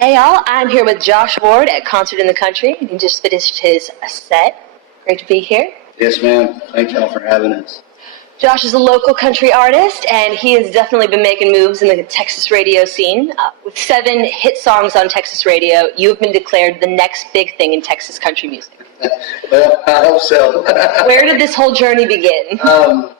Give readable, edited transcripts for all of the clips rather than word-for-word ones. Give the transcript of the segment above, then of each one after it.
Hey y'all, I'm here with Josh Ward at Concert in the Country. He just finished his set. Great to be here. Yes, ma'am. Thank y'all for having us. Josh is a local country artist, and he has definitely been making moves in the Texas radio scene. With 7 hit songs on Texas radio, you have been declared the next big thing in Texas country music. Well, I hope so. Where did this whole journey begin? I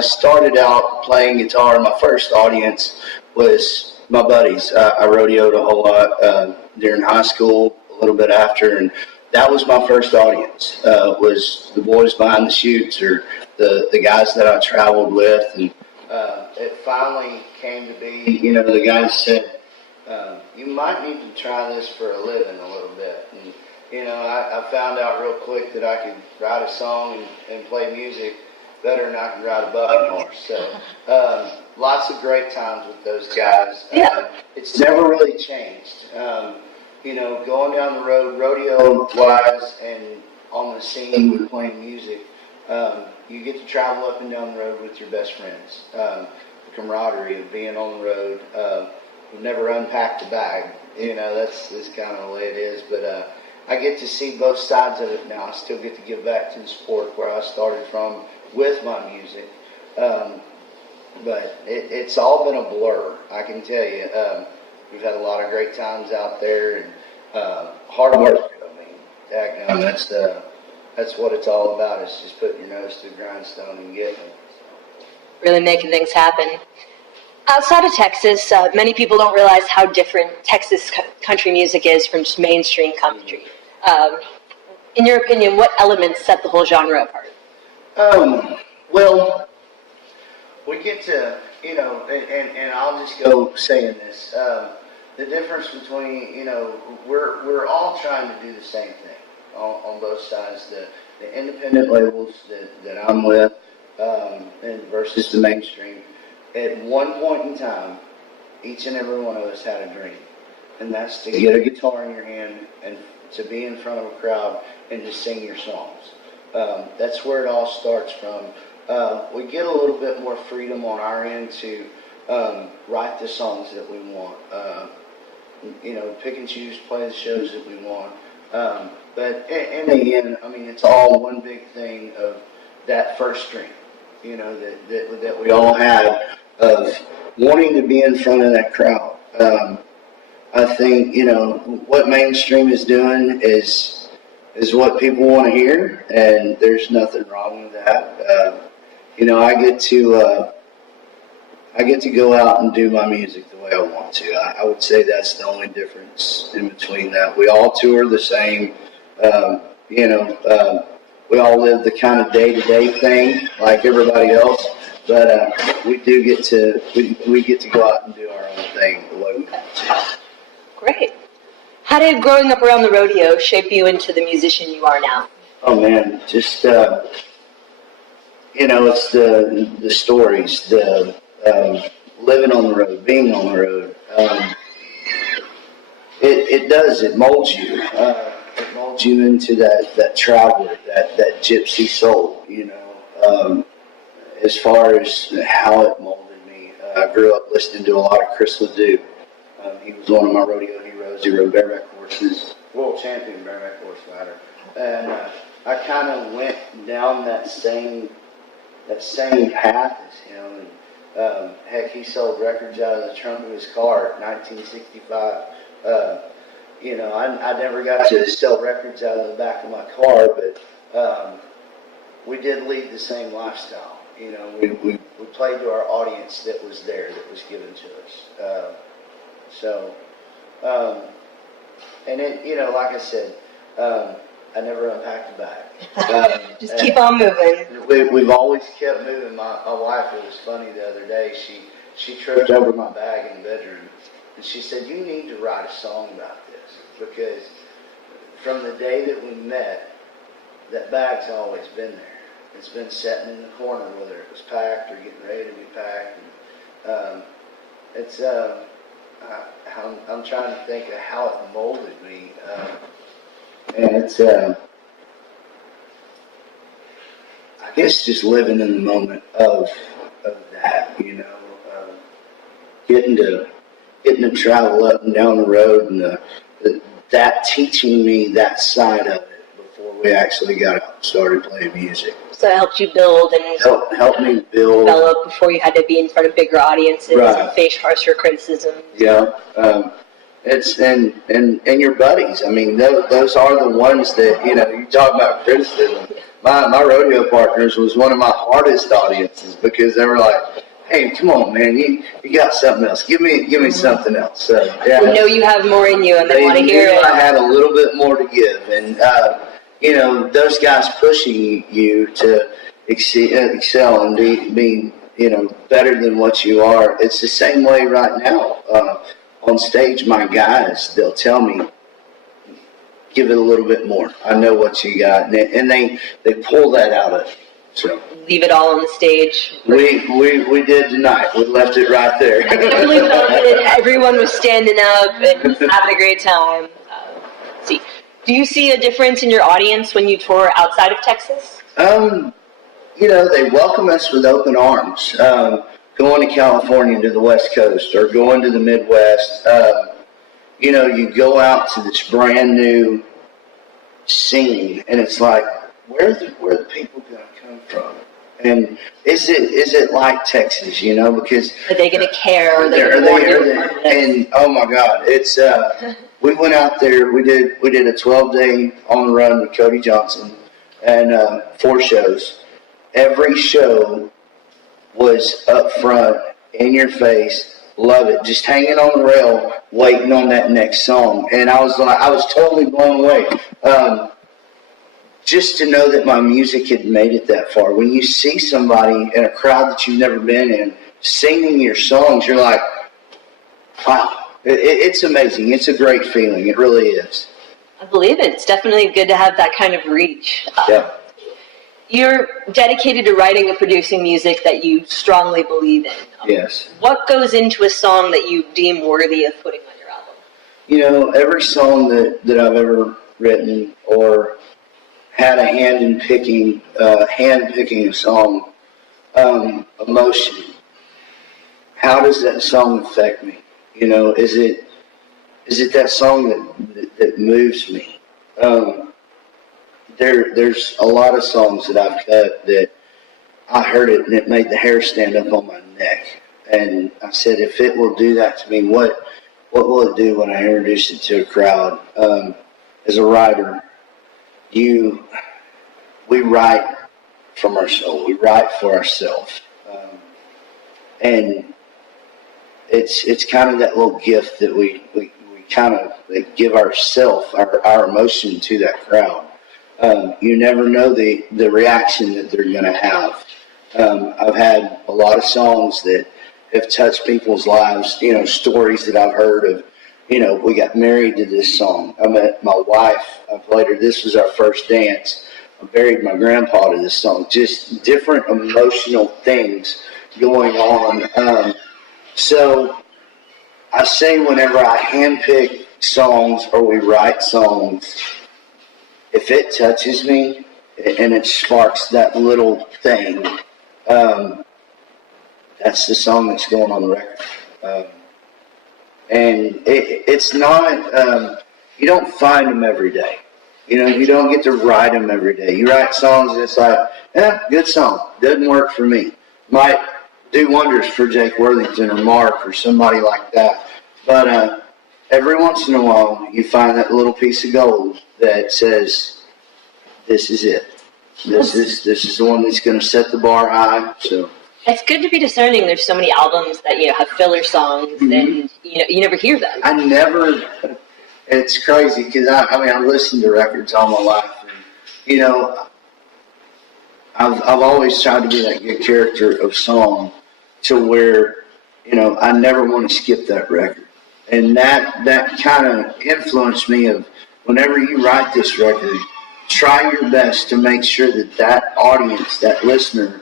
started out playing guitar. My first audience was my buddies. I rodeoed a whole lot during high school, a little bit after, and that was my first audience. Was the boys behind the chutes or the guys that I traveled with, and it finally came to be. The guys said, "You might need to try this for a living a little bit." And I found out real quick that I could write a song and play music better than I can ride a bucking horse. So lots of great times with those guys. It's never really changed. Going down the road, rodeo-wise, and on the scene with playing music, you get to travel up and down the road with your best friends. The camaraderie of being on the road. We've never unpacked a bag. That's kind of the way it is. But I get to see both sides of it now. I still get to give back to the sport where I started from with my music. But it's all been a blur, I can tell you. We've had a lot of great times out there, and hard work. That's what it's all about, is just putting your nose to the grindstone and getting it. Really making things happen. Outside of Texas, many people don't realize how different Texas country music is from just mainstream country. In your opinion, what elements set the whole genre apart? Well, we get to, and I'll just go saying this. The difference between, we're all trying to do the same thing on both sides. The independent labels that I'm with and versus the mainstream. At one point in time, each and every one of us had a dream, and that's to get a guitar in your hand and to be in front of a crowd and to sing your songs. That's where it all starts from. We get a little bit more freedom on our end to write the songs that we want. Pick and choose, play the shows that we want. But in the end, it's all one big thing of that first dream, that we all had of wanting to be in front of that crowd. I think, what mainstream is doing is what people want to hear, and there's nothing wrong with that. I get to go out and do my music the way I want to. I would say that's the only difference in between that. We all tour the same. We all live the kind of day-to-day thing like everybody else, but we get to go out and do our own thing the way we want to. Great. How did growing up around the rodeo shape you into the musician you are now? Oh man, just it's the stories, the living on the road, being on the road. It molds you. It molds you into that traveler, that gypsy soul. As far as how it molded me, I grew up listening to a lot of Chris Ledoux. He was one of my rodeo heroes. He rode bareback horses, world champion bareback horse rider, and I kind of went down that same path as him. And heck, he sold records out of the trunk of his car in 1965. I never got to sell records out of the back of my car, but we did lead the same lifestyle. We played to our audience that was there, that was given to us. And it, like I said, I never unpacked the bag. Just keep on moving. We've always kept moving. My wife, it was funny the other day, she tripped over my bag in the bedroom, and she said, "You need to write a song about this," because from the day that we met, that bag's always been there. It's been sitting in the corner, whether it was packed or getting ready to be packed. And, I'm trying to think of how it molded me. And it's, I guess, just living in the moment of that, getting to getting to travel up and down the road, and that teaching me that side of it before we actually got out and started playing music. So it helped you build and Help me build. develop before you had to be in front of bigger audiences and face harsher criticism. Yeah. It's and your buddies. I mean, those are the ones that, you talk about criticism. My rodeo partners was one of my hardest audiences because they were like, "Hey, come on, man, you got something else. Give me something else." So yeah, They know you have more in you, and they want to hear it. I had a little bit more to give, and those guys pushing you to excel and be better than what you are. It's the same way right now. On stage, my guys, they'll tell me, give it a little bit more. I know what you got. And they pull that out of you. So leave it all on the stage. We did tonight. We left it right there. Really felt it. Everyone was standing up and having a great time. See, do you see a difference in your audience when you tour outside of Texas? They welcome us with open arms. Going to California to the West Coast or going to the Midwest, you go out to this brand new scene, and it's like, where are the people going to come from? And is it like Texas? Because are they going to care? And oh my God, it's we went out there. We did a 12-day on the run with Cody Johnson, and 4 shows. Every show was up front, in your face, love it, just hanging on the rail, waiting on that next song. And I was totally blown away. Just to know that my music had made it that far. When you see somebody in a crowd that you've never been in singing your songs, you're like, wow, it's amazing. It's a great feeling. It really is. I believe it. It's definitely good to have that kind of reach. Yeah. You're dedicated to writing and producing music that you strongly believe in. Yes. What goes into a song that you deem worthy of putting on your album? Every song that I've ever written or had a hand in picking a song, emotion. How does that song affect me? Is it that song that moves me? There's a lot of songs that I've cut that I heard it and it made the hair stand up on my neck. And I said, if it will do that to me, what will it do when I introduce it to a crowd? As a writer, we write from our soul. We write for ourselves. And it's kind of that little gift that we kind of give ourselves, our emotion to that crowd. You never know the reaction that they're going to have. I've had a lot of songs that have touched people's lives, stories that I've heard of, we got married to this song. I met my wife. I played her. This was our first dance. I buried my grandpa to this song. Just different emotional things going on. So I say whenever I handpick songs or we write songs, if it touches me and it sparks that little thing, that's the song that's going on the record. And it's not, you don't find them every day. You don't get to write them every day. You write songs and it's like, good song. Doesn't work for me. Might do wonders for Jake Worthington or Mark or somebody like that. But every once in a while, you find that little piece of gold that says, this is it. This is the one that's going to set the bar high. So it's good to be discerning. There's so many albums that have filler songs, and you never hear them. I never. It's crazy because I've listened to records all my life, and I've always tried to be that good character of song to where I never want to skip that record, and that kind of influenced me of whenever you write this record, try your best to make sure that audience, that listener,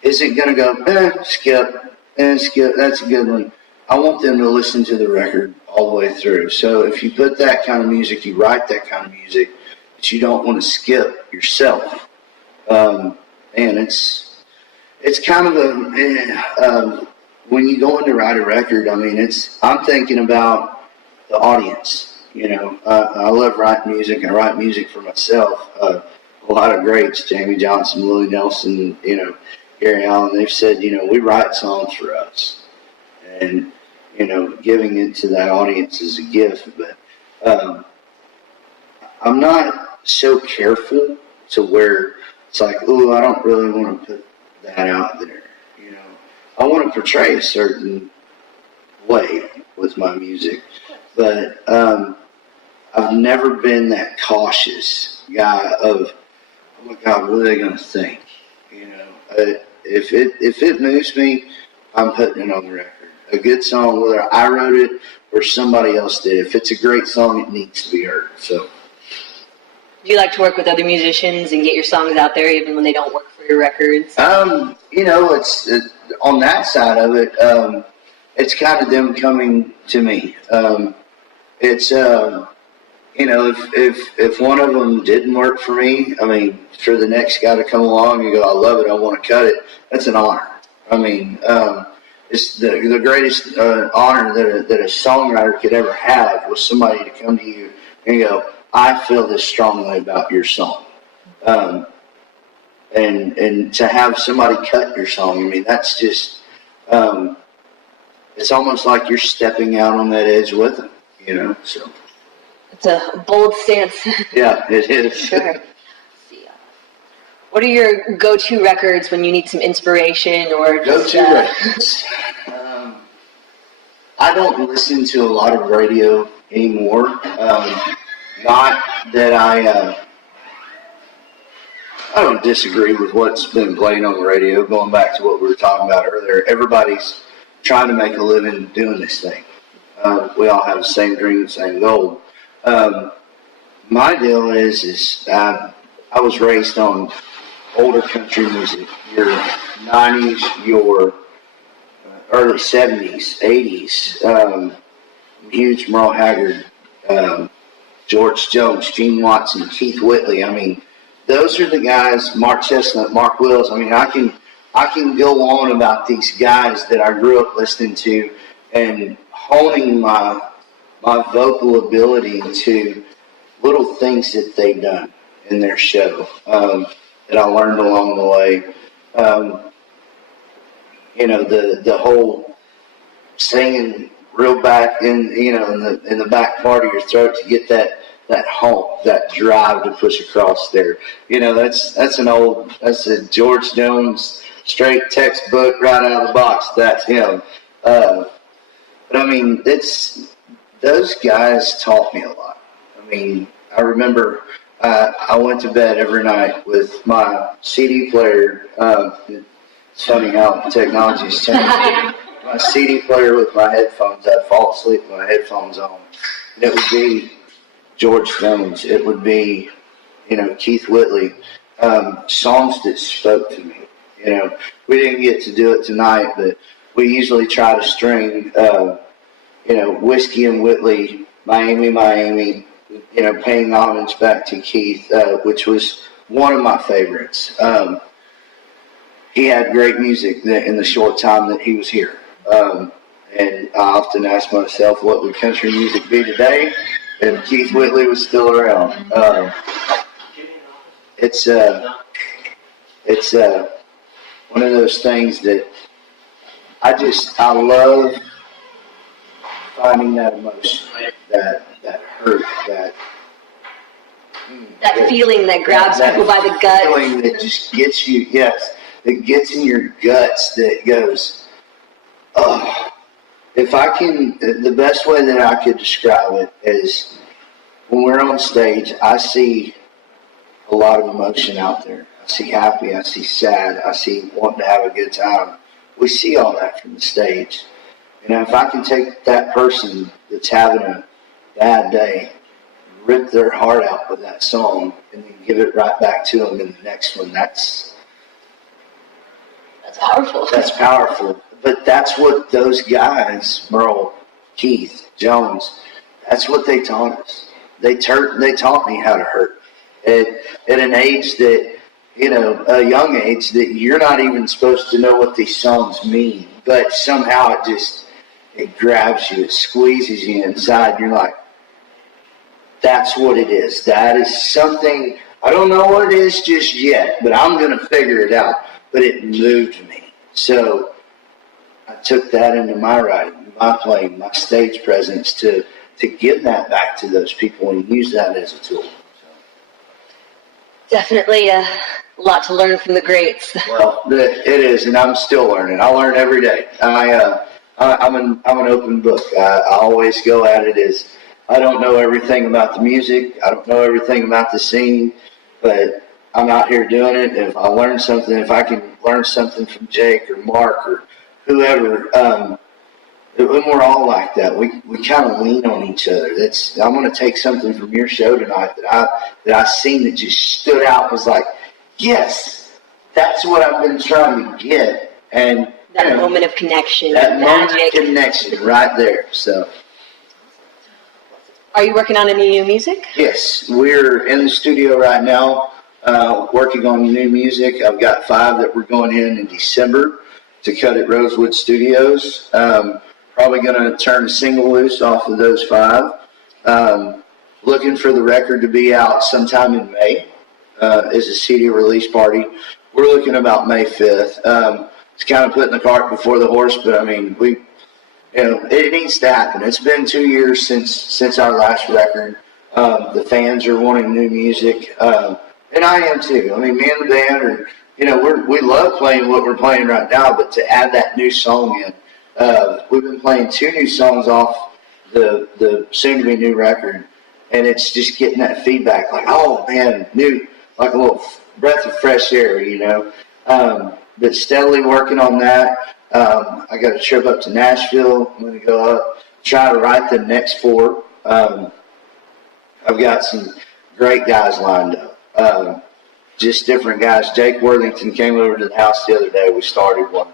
isn't going to go, skip, that's a good one. I want them to listen to the record all the way through. So if you put that kind of music, you write that kind of music, that you don't want to skip yourself. And it's kind of when you go in to write a record, I mean, I'm thinking about the audience. You know, I love writing music. I write music for myself. A lot of greats, Jamie Johnson, Willie Nelson, you know, Gary Allen, they've said, you know, we write songs for us. And, you know, giving it to that audience is a gift. But I'm not so careful to where it's like, oh, I don't really want to put that out there. You know, I want to portray a certain way with my music. But I've never been that cautious guy of, oh my God, what are they going to think? You know, if it moves me, I'm putting it on the record. A good song, whether I wrote it or somebody else did, if it's a great song, it needs to be heard. So, do you like to work with other musicians and get your songs out there even when they don't work for your records? You know, it's on that side of it. It's kind of them coming to me. It's you know, if one of them didn't work for me, I mean, for the next guy to come along and go, I love it, I want to cut it, that's an honor. I mean, it's the greatest honor that a songwriter could ever have was somebody to come to you and go, I feel this strongly about your song. And to have somebody cut your song, I mean, that's just, it's almost like you're stepping out on that edge with them, you know, so. It's a bold stance. Yeah, it is. Sure. What are your go-to records when you need some inspiration or just... Go-to records. I don't listen to a lot of radio anymore. Not that I don't disagree with what's been playing on the radio. Going back to what we were talking about earlier, everybody's trying to make a living doing this thing. We all have the same dream, the same goal. My deal is I was raised on older country music, your 90s, your early 70s, 80s, huge Merle Haggard, George Jones, Gene Watson, Keith Whitley. I mean, those are the guys, Mark Chestnut, Mark Wills. I mean, I can go on about these guys that I grew up listening to and honing my vocal ability to little things that they've done in their show that I learned along the way. You know, the whole singing real back in, you know, in the back part of your throat to get that hump, that drive to push across there. You know, that's a George Jones straight textbook right out of the box. That's him. But I mean, those guys taught me a lot. I mean, I remember I went to bed every night with my CD player. It's funny how technology has changed. My CD player with my headphones. I'd fall asleep with my headphones on. And it would be George Jones. It would be, you know, Keith Whitley. Songs that spoke to me. You know, we didn't get to do it tonight, but we usually try to string, you know, Whiskey and Whitley, Miami, Miami, you know, paying homage back to Keith, which was one of my favorites. He had great music in the short time that he was here. And I often ask myself, what would country music be today if Keith Whitley was still around? It's one of those things that I love finding that emotion, that hurt, that feeling that grabs people by the gut. Feeling that just gets you, yes, that gets in your guts, that goes, oh. If I can, the best way that I could describe it is when we're on stage, I see a lot of emotion out there. I see happy, I see sad, I see wanting to have a good time. We see all that from the stage. And if I can take that person that's having a bad day, rip their heart out with that song, and then give it right back to them in the next one, that's powerful. That's powerful. But that's what those guys, Merle, Keith, Jones, that's what they taught us. They taught me how to hurt. At an age that a young age that you're not even supposed to know what these songs mean, but somehow it grabs you, it squeezes you inside, and you're like, that's what it is. That is something, I don't know what it is just yet, but I'm going to figure it out. But it moved me. So I took that into my writing, my playing, my stage presence to give that back to those people and use that as a tool. Definitely a lot to learn from the greats. Well, it is, and I'm still learning. I learn every day. I'm an open book. I always go at it as I don't know everything about the music. I don't know everything about the scene, but I'm out here doing it. If I learn something, if I can learn something from Jake or Mark or whoever, and we're all like that. We kind of lean on each other. I'm going to take something from your show tonight that I seen that just stood out. Was like, yes, that's what I've been trying to get, and that moment of connection, that magic. moment of connection, right there. So. Are you working on any new music? Yes, we're in the studio right now, working on new music. I've got 5 that we're going in December to cut at Rosewood Studios. Probably going to turn a single loose off of those 5. Looking for the record to be out sometime in May as a CD release party. We're looking about May 5th. It's kind of putting the cart before the horse, but I mean, it needs to happen. It's been 2 years since our last record. The fans are wanting new music, and I am too. I mean, me and the band are, we love playing what we're playing right now, but to add that new song in, we've been playing 2 new songs off the soon-to-be new record, and it's just getting that feedback, like, oh man, new, like a little breath of fresh air, But steadily working on that. I got a trip up to Nashville. I'm going to go up, try to write the next 4. I've got some great guys lined up. Just different guys. Jake Worthington came over to the house the other day. We started one.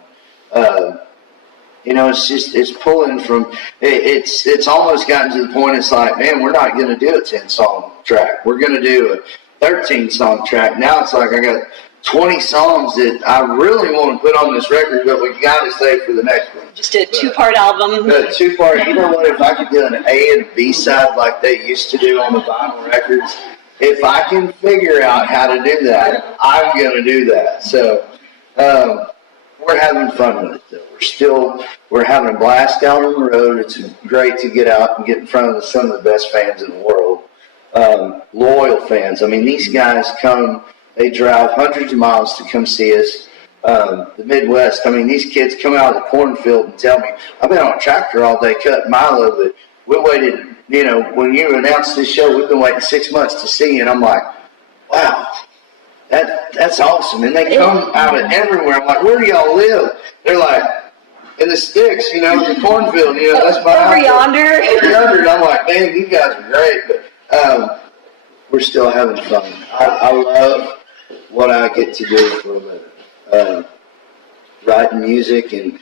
It's pulling from, it's almost gotten to the point, it's like, man, we're not going to do a 10-song track. We're going to do a 13-song track. Now it's like I got 20 songs that I really want to put on this record, but we got to save for the next one. Just a 2-part album. A 2-part. You know what? If I could do an A and a B side like they used to do on the vinyl records, if I can figure out how to do that, I'm going to do that. So we're having fun with it, though. We're having a blast out on the road. It's great to get out and get in front of some of the best fans in the world. Loyal fans. I mean, these guys come. They drive hundreds of miles to come see us. The Midwest, I mean, these kids come out of the cornfield and tell me, I've been on a tractor all day cutting milo, but we waited, when you announced this show, we've been waiting 6 months to see you. And I'm like, wow, that's awesome. And they come out of everywhere. I'm like, where do y'all live? They're like, in the sticks, the cornfield, that's my Over house. yonder. Over yonder. And I'm like, man, you guys are great. But we're still having fun. I love what I get to do for a living. Writing music and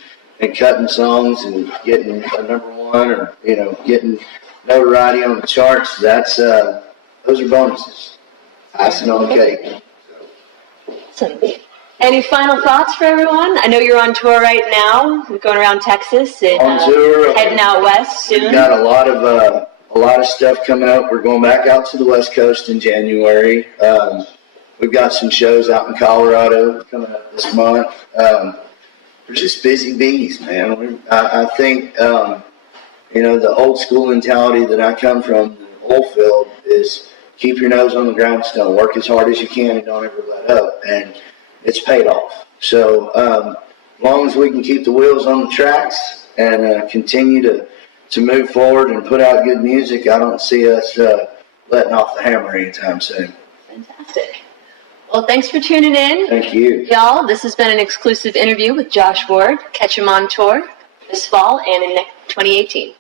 cutting songs and getting a #1 or, getting notoriety on the charts. That's, those are bonuses. Icing on the cake. Awesome. Any final thoughts for everyone? I know you're on tour right now, going around Texas and on tour, heading out west soon. We've got a lot of stuff coming up. We're going back out to the West Coast in January. We've got some shows out in Colorado coming up this month. We're just busy bees, man. I think, the old school mentality that I come from, the oil field, is keep your nose on the grindstone, work as hard as you can, and don't ever let up. And it's paid off. So as long as we can keep the wheels on the tracks and continue to move forward and put out good music, I don't see us letting off the hammer anytime soon. Fantastic. Well, thanks for tuning in. Thank you. Y'all, this has been an exclusive interview with Josh Ward. Catch him on tour this fall and in 2018.